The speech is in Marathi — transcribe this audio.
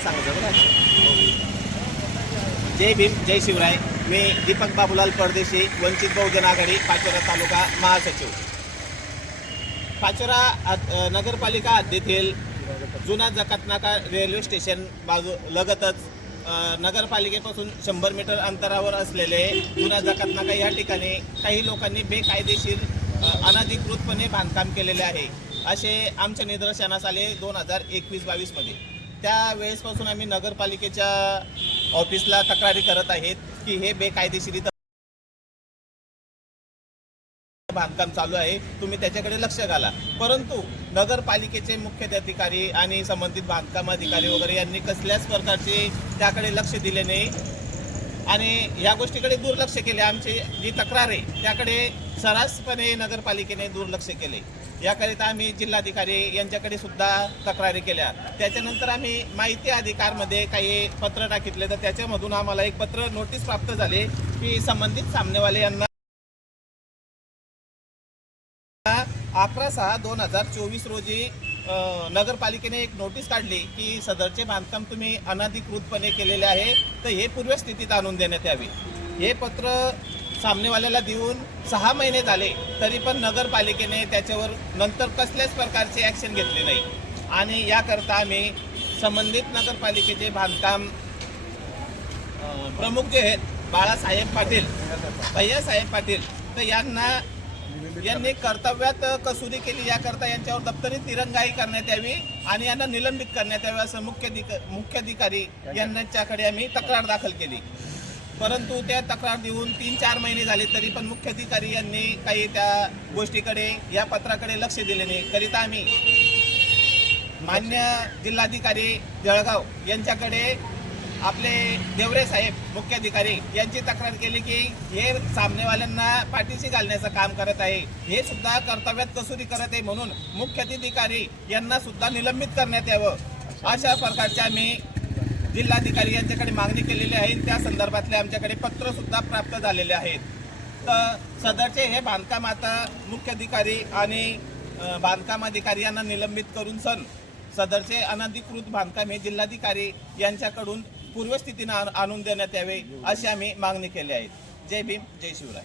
सांगायचं जय भीम जय शिवराय. मी दीपक बाबूलाल परदेशी वंचित बहुजन आघाडी पाचोरा तालुका महासचिव. पाचोरा नगरपालिका हद्दीतील जुना जकातनाका रेल्वे स्टेशन बाजू लगतच नगरपालिकेपासून शंभर मीटर अंतरावर असलेले जुना जकातनाका या ठिकाणी काही लोकांनी बेकायदेशीर अनधिकृतपणे बांधकाम केलेले आहे. असे आमच्या निदर्शनास आले दोन हजार एकवीस बावीसमध्ये त्यावेळेसपासून आम्ही नगरपालिकेच्या ऑफिसला तक्रारी करत आहेत की हे बेकायदेशीर बांधकाम चालू आहे. तुम्ही त्याच्याकडे लक्ष घाला. परंतु नगरपालिकेचे मुख्य अधिकारी आणि संबंधित बांधकाम अधिकारी वगैरे यांनी कसल्याच प्रकारचे त्याकडे लक्ष दिले नाही. आणि या गोष्टीकडे दुर्लक्ष केले आमची जी तक्रार आहे त्याकडे सर्रासपणे नगरपालिकेने दुर्लक्ष केले. याकरिता आम्ही जिल्हाधिकारी यांच्याकडे सुद्धा तक्रारी केल्या. त्याच्यानंतर आम्ही माहिती अधिकारमध्ये काही पत्र टाकितले तर त्याच्यामधून आम्हाला एक पत्र नोटीस प्राप्त झाले की संबंधित सामनेवाले यांना अकरा सहा दोन हजार चोवीस रोजी नगरपालिकेने एक नोटीस काढली की सदरचे बांधकाम तुम्ही अनधिकृतपणे केलेले आहे तर हे पूर्वस्थितीत आणून देण्यात यावी. हे पत्र सामनेवाल्याला देऊन सहा महिने झाले तरी पण नगरपालिकेने त्याच्यावर नंतर कसल्याच प्रकारचे ॲक्शन घेतले नाही. आणि याकरता आम्ही संबंधित नगरपालिकेचे बांधकाम प्रमुख जे आहेत बाळासाहेब पाटील भैयासाहेब पाटील तर यांना यांनी कर्तव्यात कसुरी केली याकरता यांच्यावर दप्तरी तिरंगाई करण्यात यावी आणि यांना निलंबित करण्यात यावे असं मुख्य मुख्याधिकारी यांच्याकडे आम्ही तक्रार दाखल केली. परंतु त्या तक्रार देऊन तीन चार महिने झाले तरी पण मुख्याधिकारी यांनी काही त्या गोष्टीकडे या पत्राकडे लक्ष दिले नाही. करिता आम्ही मान्य जिल्हाधिकारी जळगाव यांच्याकडे आपले देवरे साहेब मुख्याधिकारी यांची तक्रार केली की हे सामनेवाल्यांना पाठीशी घालण्याचं काम करत आहे. हे सुद्धा कर्तव्यात कसुरी करत आहे म्हणून मुख्याधिकारी यांना सुद्धा निलंबित करण्यात यावं. अशा प्रकारचे आम्ही जिल्हाधिकारी यांच्याकडे मागणी केलेली आहे. त्या संदर्भातले आमच्याकडे पत्रसुद्धा प्राप्त झालेले आहेत. तर सदरचे हे बांधकाम आता मुख्याधिकारी आणि बांधकाम अधिकारी यांना निलंबित करून सन सदरचे अनधिकृत बांधकाम हे जिल्हाधिकारी यांच्याकडून पूर्वस्थितीनं आणून देण्यात यावे अशी आम्ही मागणी केली आहे. जय भीम जय शिवराय.